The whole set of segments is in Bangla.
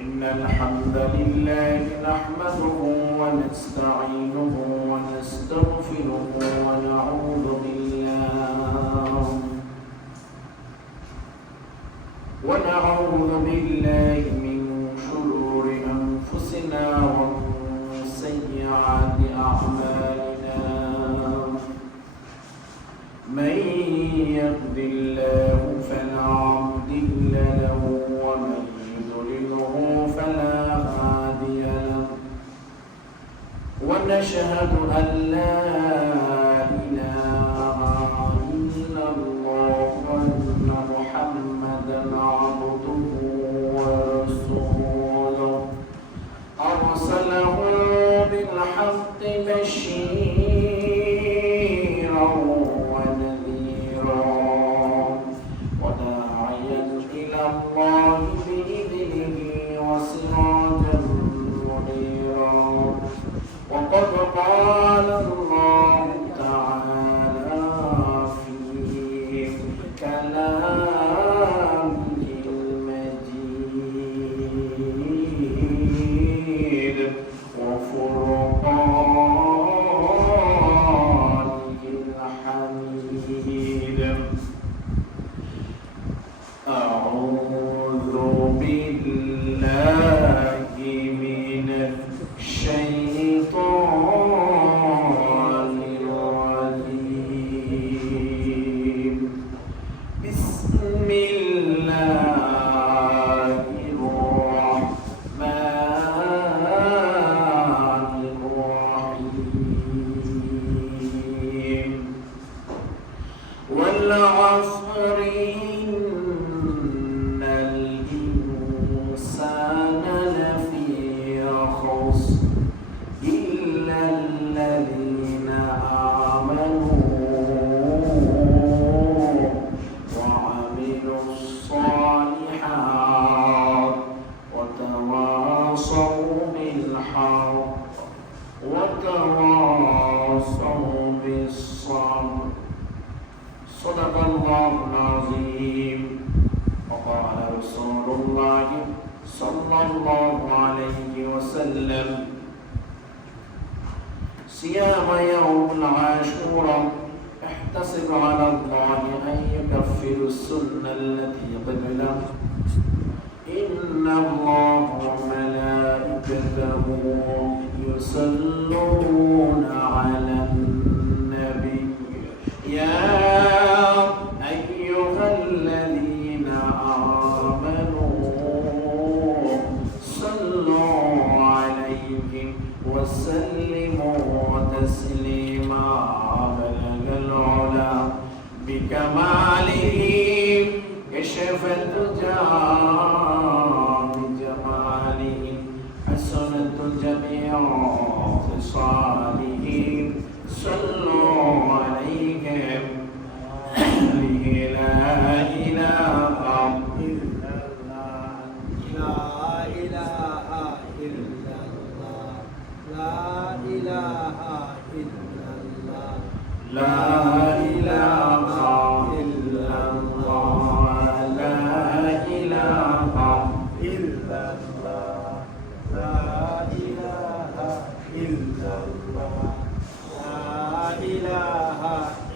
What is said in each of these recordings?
إن الحمد لله نحمده ونستعينه ونستغفره ونعوذ بالله من شرور أنفسنا ومن سيئات أعمالنا من يهد الله فلا مضل له ومن يضلله فلا هادي له ونشهد أن لا إله إلا الله وأن محمدا عبده ورسوله أرسله بالحق بشيرا ونذيرا وداعيا إلى الله بإذنه وسراجا منيرا وقد قال الله تعالى في كلامه المجيد وفرقانه الحميد أعوذ بالله من الشيطان الرجيم بسم الله الرحمن الرحيم والعصر إن الإنسان لفي خسر إلا الذين آمنوا وعملوا الصالحات وتواصوا بالحق وتواصوا بالصبر صدق الله العظيم وقال رسول الله صلى الله عليه وسلم صيام يوم العاشوراء احتسب على الله أن يكفر السنة التي قبله إن الله وملائكته يصلون على النبي يا أيها الذين آمنوا صلوا عليه وسلموا تسليما بلغ العلا بكماله كشف الدجى بجماله حسنت جميع خصاله صلوا عليه لا إله إلا الله لا إله إلا الله لا إله إلا الله لا إله إلا الله لا إله إلا الله لا إله إلا الله لا إله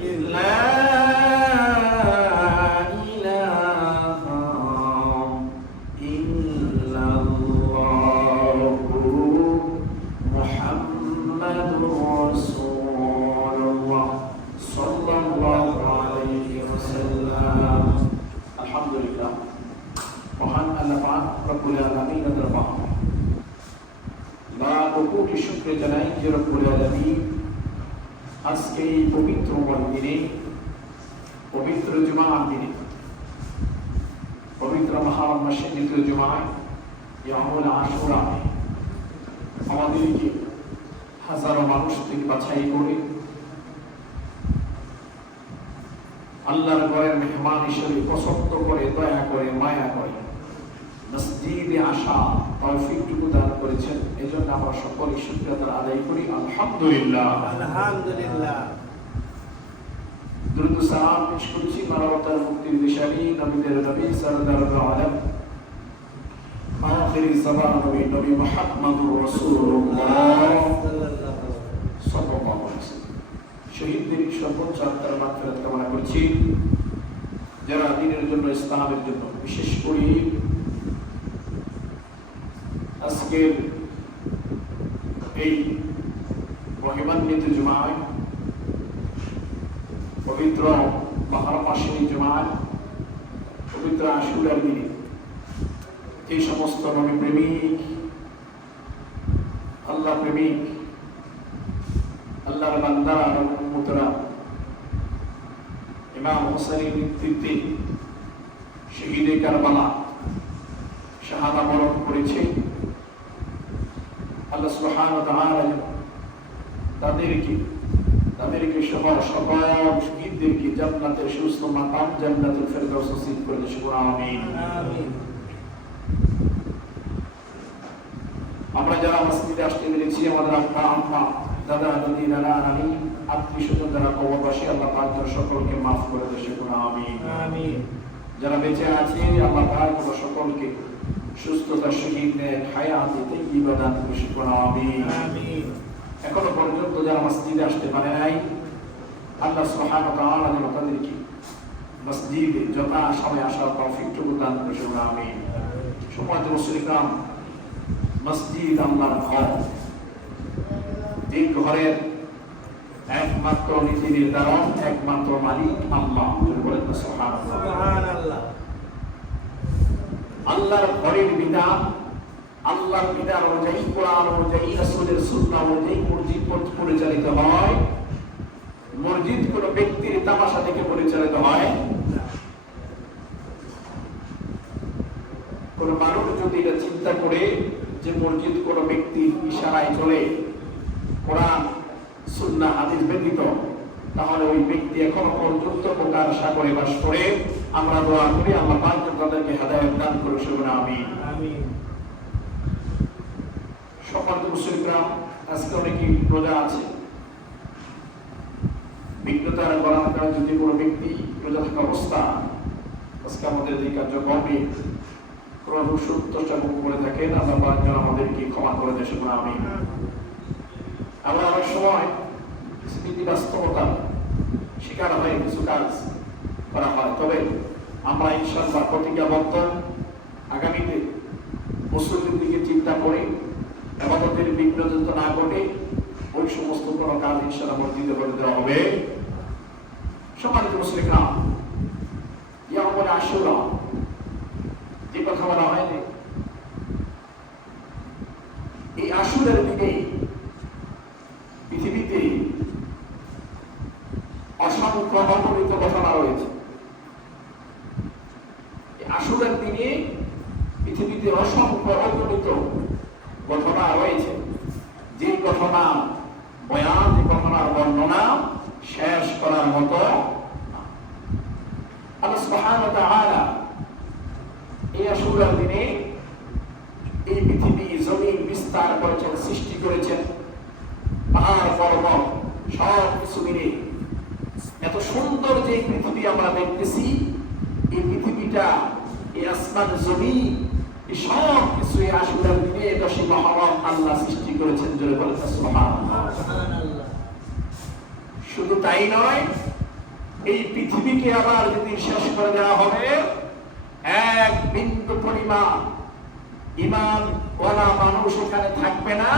إلا আজকে এই পবিত্র দিনে পবিত্র জুমার দিনে পবিত্র মহরম মাসের দ্বিতীয় জুমায় ইয়ামুল আশুরা আমাদেরকে হাজারো মানুষ থেকে বাছাই করে আল্লাহর ঘরের মেহমান হিসেবে পছন্দ করে দয়া করে মায়া করে মসজিদে আসা তৌফিকটুকু দান করেছেন। এজন্য আমরা সকলে শুকরিয়া আদায় করি। আলহামদুলিল্লাহ আলহামদুলিল্লাহ। দুরূদ সালাম পেশ করছি মানবতার মুক্তির দিশারি নবীদের নবী সরদার আলম আখিরি জামান নবী মুহাম্মদুর রাসূলুল্লাহ সাল্লাল্লাহু আলাইহি ওয়াসাল্লাম। শহীদদের সর্বোচ্চ আত্মার মাগফিরাত কামনা করছি, যারা দ্বীনের জন্য, ইসলামের জন্য, বিশেষ করে আজকের এই মহিমান্বিত জুমায়, পবিত্র মহরম মাসের জুমায়, পবিত্র আশুরার দিনে যে সমস্ত নবী প্রেমিক, আল্লাহ প্রেমিক, আল্লাহর বান্দা আর উম্মতরা ইমাম হোসেনের নেতৃত্বে শহীদে কারবালা শাহাদা বরণ করেছে, আল্লাহ সুবহানাহু ওয়া তাআলা তাদেরকে সহ সকল শহীদদেরকে জান্নাতের সুস্থ মাকাম, জান্নাতুল ফেরদাউস নসিব করে দেন। আমিন। আমরা যারা মসজিদে আসতে পেরেছি, আমাদের আব্বা আম্মা, দাদা দাদি, নানা নানি, আত্মীয় স্বজন যারা কবরবাসী, আল্লাহ পাক যেন সকলকে মাফ করে দেন। আমিন। যারা বেঁচে আছে, আল্লাহ পাক সকলকে সুস্থতা, শহীদ নেক হায়াতে তাইয়্যিবা দান করুন। আমিন। এখনো পর্যন্ত যারা মসজিদে আসতে পারে নাই, আল্লাহ সুবহানাহু ওয়া তাআলা যেন তাদেরকে মসজিদে যথা সময় আসার তৌফিকটুকু দান করুন। আমিন। সম্মানিত মুসলিম, মসজিদ আল্লাহর ঘর, এই ঘরের একমাত্র নীতি নির্ধারণ, একমাত্র মালিক আল্লাহ। বলেন সুবহানাল্লাহ। আল্লাহর ঘরের বিধান, আল্লাহর বিধান অনুযায়ী, কোরআন অনুযায়ী, রাসূলের সুন্নাহ অনুযায়ী মসজিদ পরিচালিত হয়। মসজিদ কোন ব্যক্তির তামাশা থেকে পরিচালিত হয়। কোন মানুষ যদি এটা চিন্তা করে যে মসজিদ কোন ব্যক্তির ইশারায় চলে, কোরআন সুন্নাহ হাদিস ব্যতীত, তাহলে ওই ব্যক্তি এখনো পর্যন্ত বোকার সাগরে বাস করে। আমরা দোয়া করি আল্লাহ পাক তাদেরকে হেদায়েত দান করুন। আমিন। সম্মানিত মুসলিমরা, আজকে অনেকেই রোজা আছে। বিজ্ঞতার গণনা যদি কোনো ব্যক্তি রোজা থাকা অবস্থা আজকে আমাদের এই কার্যক্রমে প্রভু সন্তুষ্ট করে থাকেন, আল্লাহ পাক যেন আমাদেরকে ক্ষমা করে দেন। আমিন। আমরা অনেক সময় স্মৃতি বাস্তবতা শিকার হয়ে কিছু কাজ করা হয়, তবে আমরা ইনশাআল্লাহ প্রতিজ্ঞাবদ্ধ আগামীতে মুসলিমদের দিকে চিন্তা করে ইবাদতের বিঘ্ন যাতে না ঘটে, ওই সমস্ত কোনো কাজ ইনশাআল্লাহ মসজিদে করে দেওয়া হবে। সম্মানিত মুসলিমরা, ইয়াউমুল আশুরা যে কথা বলা হয়নি, এই আশুরার দিনে পৃথিবীতে অসংখ্য অগণিত ঘটনা রয়েছে। আশুরার দিনে পৃথিবীতে অসংখ্য অগণিত ঘটনা রয়েছে, যে ঘটনা বয়ান, যে ঘটনার বর্ণনা শেষ করার মতো। আল্লাহ সুবহানাহু ওয়া তাআলা এই আশুরার দিনে এই পৃথিবী জমিন বিস্তার করেছেন, সৃষ্টি করেছেন, পাহাড় পর্বত সব কিছু মিলে এত সুন্দর যে পৃথিবী আমরা দেখতেছি, এই পৃথিবীটা, এই আসমান জমিন, এই সব কিছু এই আশুরার দিনে 10 মুহররম আল্লাহ সৃষ্টি করেছেন। জোরে বলেন সুবহানাল্লাহ। শুধু তাই নয়, এই পৃথিবীকে আবার যদি শেষ করে দেওয়া হবে, এক বিন্দু পরিমাণ ঈমান ওয়ালা মানুষ এখানে থাকবে না।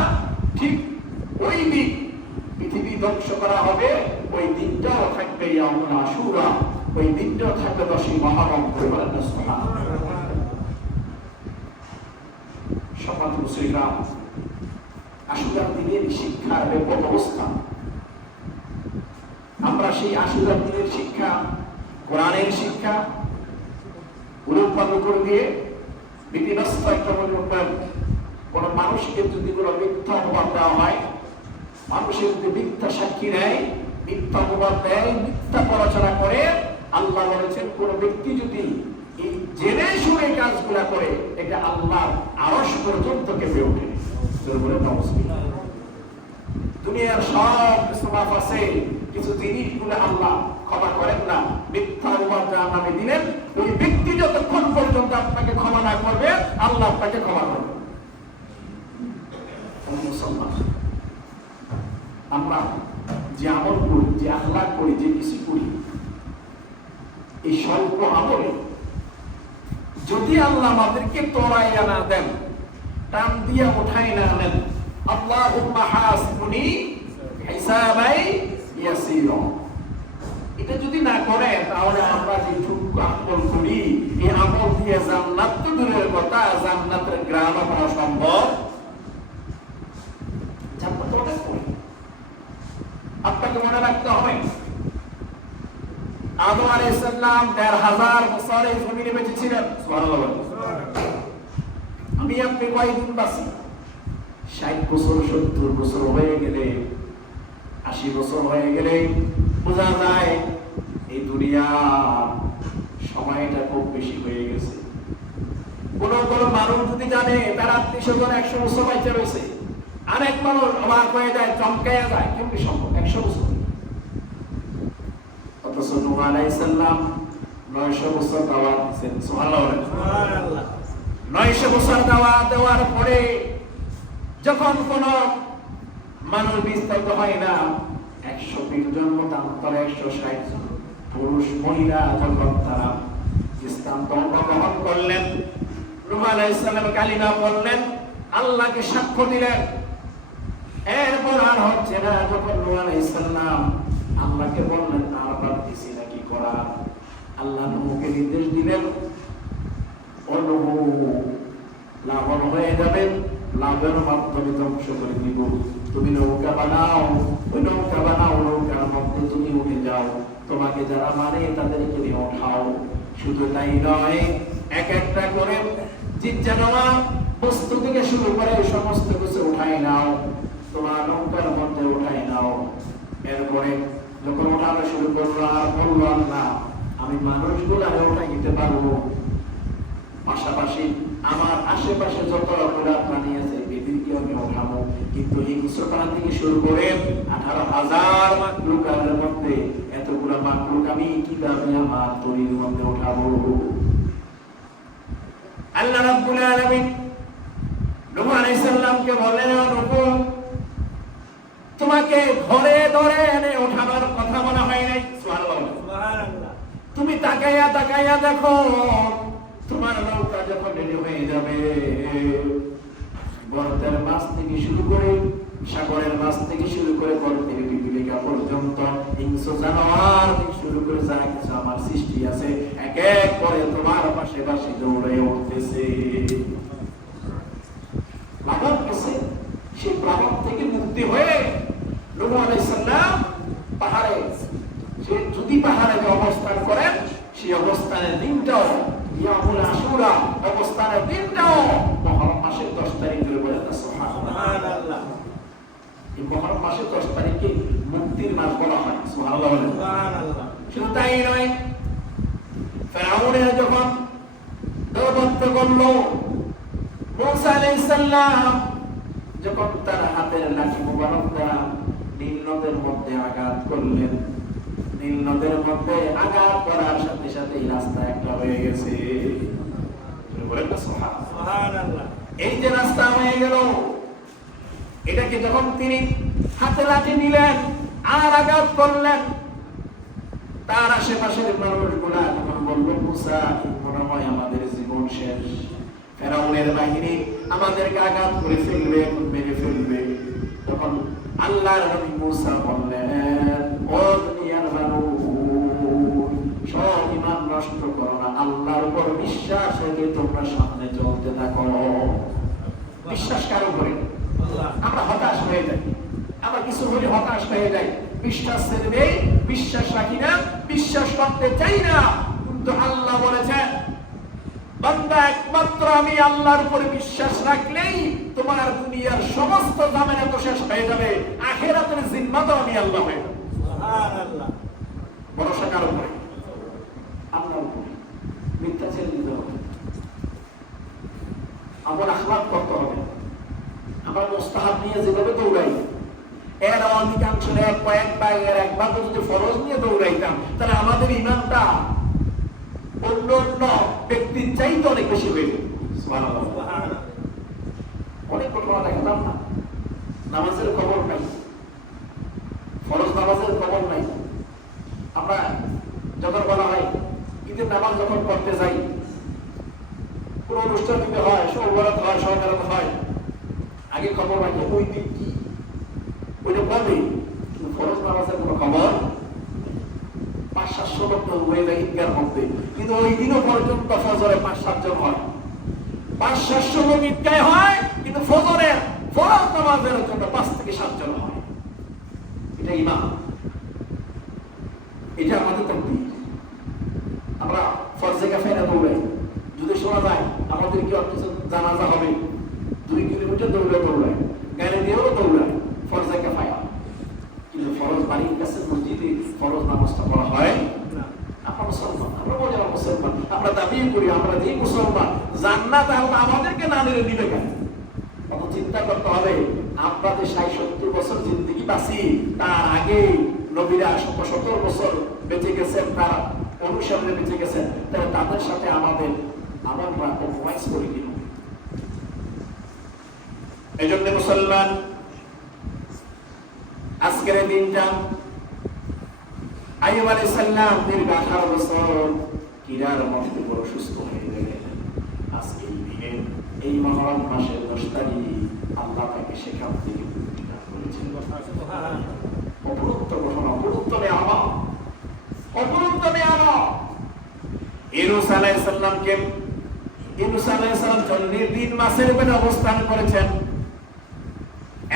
ঠিক ওই দিন পৃথিবী ধ্বংস করা হবে, ওই দিনটাও থাকবে ইয়াউমুল আশুরা, ওই দিনটাও থাকবে 10 মুহররম। সম্মানিত মুসলিমরা, আশুরার দিনের শিক্ষার ব্যাপক অবস্থা। আমরা সেই আশুরার দিনের শিক্ষা, কোরআনের শিক্ষা উলুপালু করে দিয়ে বিধিনস্ত একটা মূল্যায়ন। কোন মানুষকে যদি কোনো মিথ্যা অপবাদ দেওয়া হয়, মানুষের যদি মিথ্যা সাক্ষী নেয়, মিথ্যা অপবাদ দেয়, মিথ্যা প্রচারণা করে, আল্লাহ বলেছেন কোন ব্যক্তি যদি এই জেনে শুনে কাজগুলা করে, এটা আল্লাহর আরশ পর্যন্ত কেঁপে ওঠে। দুনিয়ার সব কিছু মাফ আছে, কিছু জিনিসগুলো আল্লাহ ক্ষমা করেন না। মিথ্যা অপবাদ জাহান্নামে দিলেন, ওই ব্যক্তি যতক্ষণ পর্যন্ত আপনাকে ক্ষমা না করবে আল্লাহ আপনাকে ক্ষমা করবে। মুসলমান আমরা যে আমল করি, যে আখলাক করি, যে কিছু করি, এই স্বল্প আমলে যদি আল্লাহ আমাদেরকে তোলাইয়া না দেন, টান দিয়া উঠাই না নেন, আল্লাহুম্মা হাসিবুনি হিসাবাই ইয়াসীরা, এটা যদি না করে তাহলে আমরা যে আমল করি এই আমল দিয়ে জান্নাত তো দূরের কথা, জান্নাতের গ্রাম পাওয়া সম্ভব। আপনাকে মনে রাখতে হবে আদম আলাইহিস সালাম ১৫০০ বছর এই জমিনে বেঁচে ছিলেন। সুবহানাল্লাহ। আমি আপনি কয়দিন বাঁচি? ৬০ বছর ৭০ বছর হয়ে গেলে, ৮০ বছর হয়ে গেলে বোঝা যায় এই দুনিয়ার সময়টা খুব বেশি হয়ে গেছে। কোন কোন মানুষ যদি জানে তার আত্মীয়স্বজন ১০০ বছর বাঁচে রয়েছে, আরেক মানুষ অবাক হয়ে যায়, চমকাইয়া যায়, কেমনি সম্ভব ১০০ বছর? অথচ নূহ আলাইহিস সালাম ৯০০ বছর দাওয়াত দিয়েছেন। সুবহানাল্লাহ। ৯০০ বছর দাওয়াত দেওয়ার পরে যখন কোন মানুষ বিস্তারিত হয় না, ১২০ জন মতান্তরে ১৬০ জন পুরুষ মহিলা যখন তারা ইসলাম গ্রহণ করলেন, নূহ আলাইহিস সালাম কালিমা বললেন, আল্লাহকে সাক্ষ্য দিলেন, এরপর আর হচ্ছে না। যখন নূহ আলাইহিস সালাম আল্লাহকে বললেন আর পারতেছি না কি করা, আল্লাহ নূহকে নির্দেশ দিলেন, ও নূহ লাভবান হয়ে যাবেন, লাভের মাধ্যমে ধ্বংস করে দিব, তুমি নৌকা বানাও, ওই নৌকা বানাও, নৌকার মধ্যে তুমি উঠে যাও, তোমাকে যারা মানে তাদেরকে নিয়ে ওঠাও। শুধু তাই নয়, এক একটা করে জিজ্ঞাসা বস্তু থেকে শুরু করে সমস্ত কিছু উঠাই নাও, তোমার নৌকার মধ্যে উঠাই নাও। এরপরে যখন ওঠানো শুরু করলো আর বললো, আল্লাহ আমি মানুষগুলো উঠাই নিতে পারবো, পাশাপাশি আমার আশেপাশে যত পুরা প্রাণী আছে এদেরকে আমি ওঠাবো, কিন্তু হিংস্রতা থেকে শুরু করে ১৮,০০০ মাখলুকের মধ্যে এতগুলো মাখলুক আমি কিভাবে আমার তরির মধ্যে উঠাবো? আল্লাহ রাব্বুল আলামিন নূহ আলাইহিস সালামকে বললেন, নূহ তোমাকে ঘরে ধরে এনে ওঠানোর কথা বলা হয় নাই। সুবহানাল্লাহ। তুমি তাকাইয়া তাকাইয়া দেখো, তোমার নৌকা যখন রেডি হয়ে যাবে, গর্তের মাছ থেকে শুরু করে, সাগরের মাছ থেকে শুরু করে, গর্তের পিপিলিকা পর্যন্ত, হিংস্র জানোয়ার থেকে শুরু করে যা কিছু আমার সৃষ্টি আছে, এক এক করে তোমার পাশে পাশে দৌড়ে উঠতেছে। প্লাবন গেছে, সেই প্লাবন থেকে মুক্তি হয়ে নূহ আলাইহিস সালাম পাহাড়ে, সে যদি পাহাড়ে অবস্থান করেন, সেই অবস্থানের দিনটাও ইয়ামুল আশুরা অবস্থানের দিনটাও মুহররম মাসের 10 তারিখ ধরে বলে না। সুবহানাল্লাহ। এই মুহররম মাসের 10 তারিখে মুক্তির মাস বলা হয়। সুবহানাল্লাহ। সুবহানাল্লাহ। শুধু তাই নয়, ফেরাউনের যখন দৌরাত্ম্য করলো, মূসা আলাইহিস সালাম যখন তার হাতের লাঠি মোবারক দ্বারা নীল নদের মধ্যে আঘাত করলেন, নীল নদের মধ্যে আঘাত করার সাথে সাথে রাস্তা একটা হয়ে গেছে। সুবহানাল্লাহ। এই যে রাস্তা হয়ে গেল, এটাকে যখন তিনি হাতে লাঠি নিলেন আর আঘাত করলেন, তার আশেপাশের মানুষগুলা যখন বলল, মুসা মনে হয় আমাদের জীবন শেষ, ফেরাউনের বাহিনী আমাদেরকে আঘাত করে ফেলবে, এখন মেরে ফেলবে, তখন আল্লাহর নবী মুসা বললেন, ও দুনিয়ার মানুষ, সব ঈমান নষ্ট করো না, আল্লাহর উপর বিশ্বাস রেখে তোমরা সামনে চলতে থাকো। বিশ্বাস কার উপরে? আমরা হতাশ হয়ে যাই, আমরা কিছু হলে হতাশ হয়ে যাই, বিশ্বাস ছেড়ে দেই, বিশ্বাস রাখি না, বিশ্বাস করতে চাই না। কিন্তু আল্লাহ বলেছেন, বান্দা একমাত্র আমি আল্লাহর উপরে বিশ্বাস রাখলেই তোমার দুনিয়ার সমস্ত ঝামেলা তো শেষ হয়ে যাবে, আখিরাতের জিম্মাদার আমি আল্লাহ হয়ে যাব। সুবহানাল্লাহ। ভরসা কার উপরে? আল্লাহর উপরে। মিথ্যা ছেড়ে দিতে হবে, আমার আখলাক করতে হবে। আমরা মুস্তাহাব নিয়ে যেভাবে দৌড়াই, এর অধিকাংশ কয়েকবার যদি ফরজ নিয়ে দৌড়াইতাম, তাহলে আমাদের ইমানটা অন্য অন্য ব্যক্তির চাইতে অনেক বেশি হয়ে যাবে। সুবহানাল্লাহ। অনেক ঘটনা দেখাতাম না, নামাজের খবর নাই, ফরজ নামাজের খবর নাই। আমরা যখন বলা হয় ঈদের নামাজ যখন করতে যাই, কোন অনুষ্ঠান যদি হয়, সৌবরাত হয়, সহবরাত হয়, আগে খবর রাখে ওই দিন কি, ওইটা বলবে, কিন্তু ফরজ নামাজের কোনো খবর 500-700 লোক হয়ে যায় ঈদগার মধ্যে, কিন্তু ওই দিনও পর্যন্ত ফজরে 5-7 জন হয়। 500-700 লোক ঈদগায় হয়, কিন্তু ফজরের ফরজ নামাজের জন্য 5 থেকে 7 জন হয়। এটা ইমাম, এটা আমাদের তাকদীর। আমরা ফরজে কাফায়রা দৌড়াই, যদি শোনা যায় আমাদের কি অত জানাজা হবে, 2 কিলোমিটার দৌড়ায়, গাড়ি দিয়েও দৌড়ায়, ফরজে কাফায়া। কিন্তু ফরজ বাড়ির কাছে মসজিদে ফরজ নামাজটা পড়া হয় না। আমরা মুসলমান, আমরা বলি মুসলমান, আমরা দাবি করি আমরা যে মুসলমান, জান্নাত আল্লাহ আমাদেরকে না নিলে দিবে কেন? অত চিন্তা করতে হবে। আপনাদের 60-70 বছর জিন্দেগি বাঁচি, তার আগে নবীরা 70 বছর বেঁচে গেছেন, তারা অনুসারে বেঁচে গেছেন, তাহলে তাদের সাথে আমরা কম্প্রোমাইজ করি কিনা? এই জন্য মুসলমান আজকের দিনটা, আইয়ুব আলাইহিস সালাম দীর্ঘ 18 বছর কিরার মধ্যে বড় সুস্থ হয়ে গেলেন। আজকে এই দিনে, এই মুহররম মাসের 10 তারিখ আল্লাহ তাকে সেখান থেকে মুক্তি দান করেছেন। অপরুক্ত ঘটনা, অপরুক্ত নিয়ামত, অপরুক্ত নিয়ামত। ইউনূস আলাইহিস সালামকে, ইউনূস আলাইহিস সালাম 40 মাসের উপরে অবস্থান করেছেন।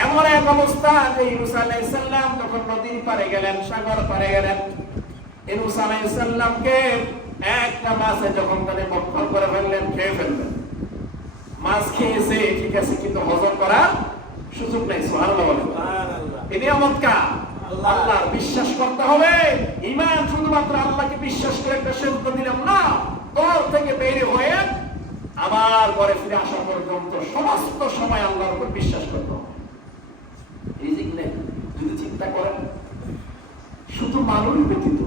এমন এক অবস্থা যে ইউনূস আলাইহিস সালাম যখন নদীর পারে গেলেন, সাগর পারে গেলেন, ইউনূস আলাইহিস সালামকে একটা মাছে যখন তারা বক্ষণ করে ফেললেন, খেয়ে ফেললেন। মাছ খেয়েছে ঠিক আছে, কিন্তু হজম করার সুযোগ নেই। সুবহানাল্লাহ। এই নিয়ামত কার? আল্লাহর। বিশ্বাস করতে হবে। ঈমান শুধুমাত্র আল্লাহকে বিশ্বাস করে একটা সিদ্ধান্ত দিলাম না, ঘর থেকে বের হয়ে আবার ঘরে ফিরে আসা পর্যন্ত সমস্ত সময় আল্লাহর উপর বিশ্বাস করতে হবে। রিজিক নেই যদি চিন্তা করেন, শুধু মানুষ ব্যতীত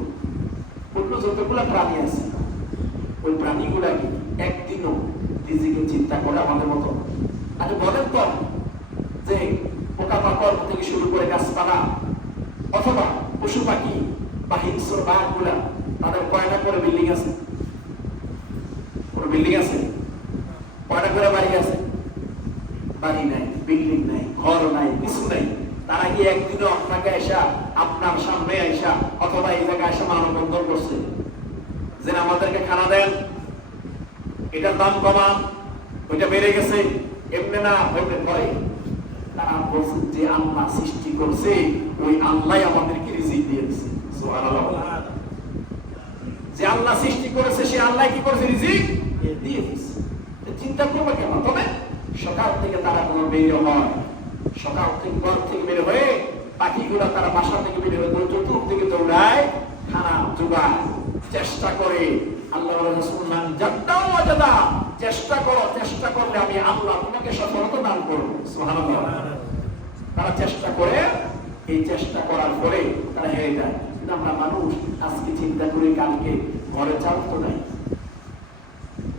অন্য যতগুলা প্রাণী আছে, ওই প্রাণীগুলা কি একদিনও রিজিকের চিন্তা করে আমাদের মতো? আচ্ছা বলেন তো, যে পোকামাকড় থেকে শুরু করে গাছপালা অথবা পশু পাখি বা হিংস্র বাঘগুলা, তাদের কয়টা করে বিল্ডিং আছে? কোনো বিল্ডিং আছে? কয়টা করে বাড়ি আছে? বাড়ি নাই, বিল্ডিং নাই, ঘর নাই, কিছু নাই। তারা কি একদিনও আপনাকে এসা, আপনার সামনে এসা অথবা এই জায়গায় এসে মানববন্ধন করছে যে আমাদেরকে খানা দেন, এটার দাম কমান, ওইটা বেড়ে গেছে? এমনি না, এমনি করে তারা বলছে যে আল্লাহ সৃষ্টি করছে, ওই আল্লাহ আমাদেরকে রিজিক দিয়েছে। সুবহানাল্লাহ। যে আল্লাহ সৃষ্টি করেছে সে আল্লাহ কি করেছে? রিজিক দিয়ে দিয়েছে। চিন্তা করবে কেন? তবে সকাল থেকে তারা কোনো বের হয়, সকাল থেকে ঘর থেকে বের হয়ে পাখিগুলা তারা বাসা থেকে বের হয়ে চতুর্দিকে দৌড়ায়, খানা জোগায়, চেষ্টা করে। আল্লাহ রাসূলুল্লাহ জাদ্দাও ওয়াজাদা, চেষ্টা করো, চেষ্টা করলে আমি আল্লাহ তোমাকে সফলতা দান করব। সুবহানাল্লাহ। তারা চেষ্টা করে, এই চেষ্টা করার পরে তারা হেরে যায়। কিন্তু আমরা মানুষ আজকে চিন্তা করি কালকে ঘরে চাল তো নাই,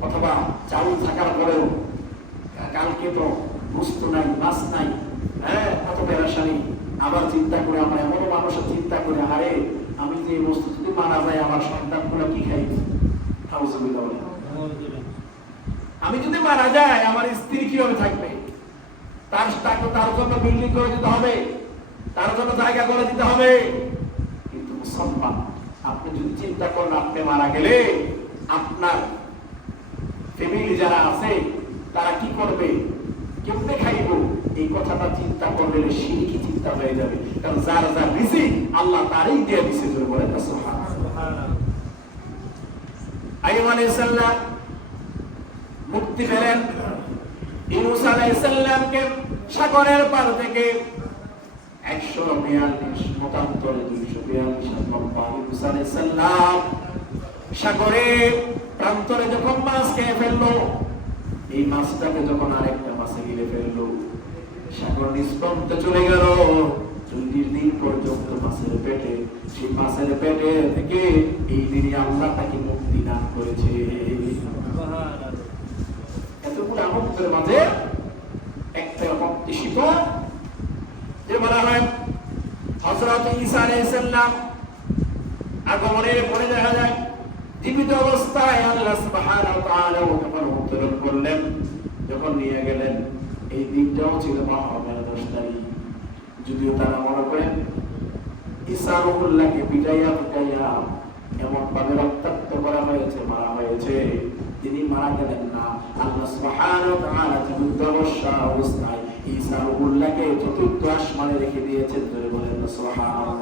অথবা চাউল থাকার পরেও কালকে তো বুঝতো নাই, মাছ নাই, হ্যাঁ কত পেরেশানি। আবার চিন্তা করে আমরা এমন মানুষের চিন্তা করে, আরে আমি যে বস্তু যদি মারা যায় আমার সন্তানগুলো কি খাইবে? আমি যদি মারা যাই আমার স্ত্রী কিভাবে থাকবে? তার জন্য বিল্ডিং করে দিতে হবে, তার জন্য জায়গা করে দিতে হবে। কিন্তু মুসলমান, আপনি যদি চিন্তা করেন আপনি মারা গেলে আপনার ফ্যামিলি যারা আছে তারা কি করবে, কেমনে খাইব, এই কথাটা চিন্তা করলে শিরকি চিন্তা হয়ে যাবে। কারণ যার যার রিজিক আল্লাহ তারই দিয়ে দিয়েছে। বলে সুবহানাল্লাহ। আইয়ুব আলাইহিস সালাম মুক্তি পেলেন। ইউনূস আলাইহিস সালামকে সাগরের পার থেকে 142 মতান্তরে 242 লম্বা ইউনূস আলাইহিস সালাম সাগরের প্রান্তরে যখন মাছ খেয়ে ফেললো, এই মাছটাকে যখন আরেকটা মাছে গিলে ফেললো, সাগর নিষ্পন্দ চলে গেল। 40 দিন পর্যন্ত মাছের পেটে, সেই মাছের পেটে থেকে এই দিনে আল্লাহ তাকে মুক্তি দান করেছে। এতগুলো আনন্দের মাঝে একটা অপ্রত্যাশিত যে বলা হয় হযরত ঈসা আলাইহিস সালাম আগমনের পরে দেখা যায় জীবিত অবস্থায় আল্লাহ সুবহানাহু ওয়া তাআলা ওকে উত্তরণ করলেন, যখন নিয়ে গেলেন। এই দিনটাও ছিল মুহররমের 10 তারিখ। যদিও তারা মনে করেন ঈসা রূহুল্লাহকে পিটাইয়া এমন ভাবে রক্তাক্ত করা হয়েছে, মারা হয়েছে, তিনি মারা গেলেন না। আল্লাহ সুবহানাহু ওয়া তাআলা জীবিত অবস্থায় ঈসা রূহুল্লাহকে চতুর্থ আসমানে রেখে দিয়েছেন। ধরে বলেন সুবহানাল্লাহ।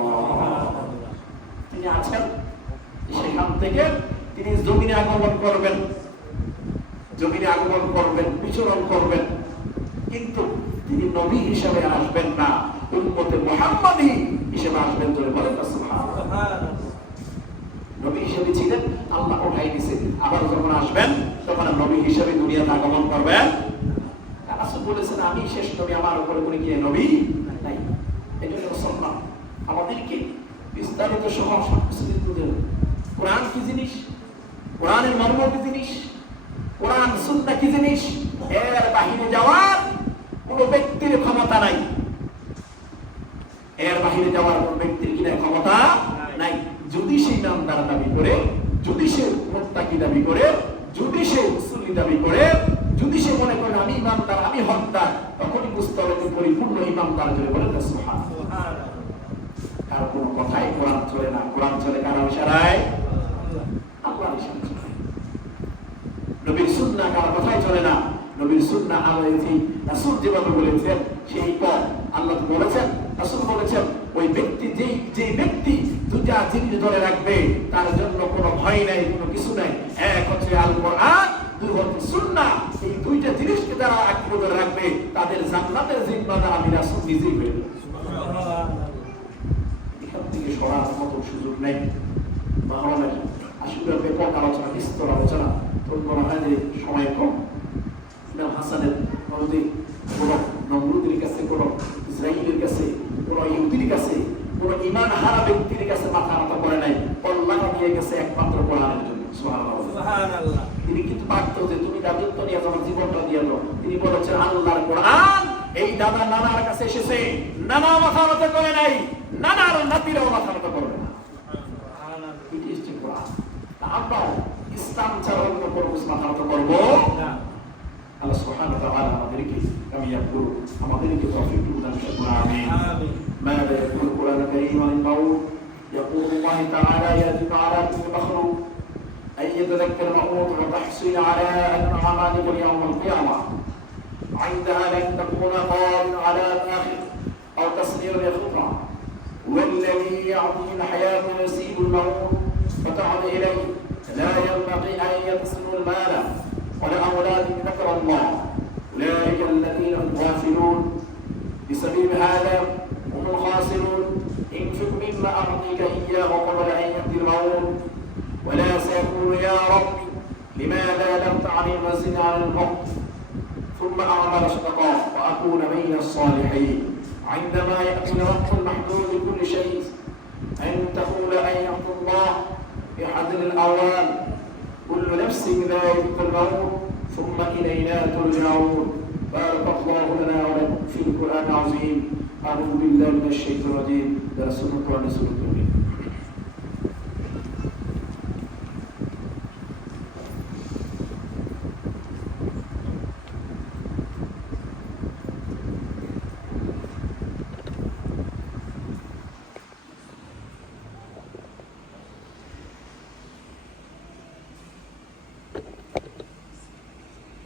তিনি আছেন, সেখান থেকে তিনি জমিনে আগমন করবেন, জমিনে আগমন করবেন, বিচরণ করবেন, কিন্তু তিনি নবী হিসেবে আসবেন না, উম্মতে মুহাম্মাদী হিসেবে আসবেন। ধরে বলেন সুবহানাল্লাহ। নবী হিসেবে ছিলেন, আল্লাহ উঠাই দিয়েছে, আবার যখন আসবেন তখন নবী হিসেবে দুনিয়াতে আগমন করবেন। রাসূল বলেছেন আমি শেষ নবী, আমার উপরে কোনো কি নবী নাই। এটা হলো সুন্নাহ। আমাদেরকে বিস্তারিত সহ সবকিছু দেন। কোরআন কি জিনিস, কোরআনের মর্ম কি জিনিস, কোরআন সুন্নাহ কি জিনিস, এর বাহিরে যাওয়ার কোন ব্যক্তির ক্ষমতা নাই। এর বাহিরে যাওয়ার কোন ব্যক্তির কি নাই, ক্ষমতা নাই। যদি সে ইমানদার দাবি করে, যদি সে মুত্তাকি দাবি করে, যদি সে মুসলিম দাবি করে, যদি সে মনে করে আমি ইমানদার, আমি হকদার, তখনই বুঝতে হবে পরিপূর্ণ ইমানদার। ধরে বলেন সুবহানাল্লাহ। কার কোনো কথাই কোরআন চলে না। কোরআন চলে কার ইশারায়? আল্লাহর ইশারায়। নবীর সুন্নাহ কার কথাই চলে না। নবীর সুন্নাহ আলাইহি রাসূল যেভাবে বলেছেন সেই পথ আল্লাহ বলেছেন, রাসূল বলেছেন, ওই ব্যক্তি যেই ব্যক্তি দুটা জিনিস ধরে রাখবে তার জন্য কোনো ভয় নাই, কোনো কিছু নাই। এক হচ্ছে আল কোরআন, দুই হচ্ছে সুন্নাহ। এই দুইটা জিনিসকে যারা আঁকড়ে ধরে রাখবে তাদের জান্নাতের জিম্মাদার আমি রাসূল নিজেই হয়ে যাব। সুবহানাল্লাহ। এখান থেকে সরার মতো সুযোগ নেই। মুহররমের আশুরার ব্যাপক আলোচনা, বিস্তর আলোচনা, তো মনে হয় যে সময় কম। ইমাম হাসানের নবী কোন নমরুদের কাছে, কোন ইসরাইলের কাছে, কোন ইহুদির কাছে, কোন ঈমান হারা ব্যক্তির কাছে মাথা নত করে নাই। আল্লাহ দিয়ে গেছে একমাত্র কোরআনের জন্য। সুবহানাল্লাহ। তিনি কিন্তু পারতো যে তুমি রাজত্ব নিয়ে তোমার জীবনটা দিয়ে দাও। তিনি বলেছেন আল্লাহর কোরআন এই দাদা নানার কাছে এসেছে, নানা মাথা নত করে নাই, নানার নাতিরাও মাথা নত করবে না। সুবহানাল্লাহ। এটি হচ্ছে কোরআন। আমরা ইসলাম ছাড়া অন্য কোনো কিছু মাথা নত করব না। আল্লাহ সুবহানাহু ওয়া তাআলা আমাদেরকে কামিয়াব করুন, আমাদেরকে তৌফিক দান করুন। আমিন। আমিন। ماذا يقول القرآن الكريم عن الموت؟ يقول الله تعالى يجب على كل مخلوق أن يتذكر الموت وتحصل على أن أعمالك يوم القيامة. عندها لن تكون قادر على الآخر أو تسير للخطرة، والذي يعطيه الحياة ويسيب الموت فتعود إليه لا ينبغي أن يقسم المال ولا أولاد ذكر الله، أولئك الذين هم غافلون. بسبب هذا هم الخاسرون. انفق مما أعطيك إياه قبل أن يأتي الموت ولا سيقول يا رب لماذا لم تعلم وزن على الحق ثم أعمل صدقا وأكون من الصالحين. عندما يأتي الوقت المحدود لكل شيء أن تقول أن يأتي الله بحذر الأوان. كل نفس ذائقة الموت ثم إلينا ترجعون. بارك الله لنا ولكم في القرآن العظيم. أعوذ بالله من الشيطان الرجيم. لا سنة ولا سنة.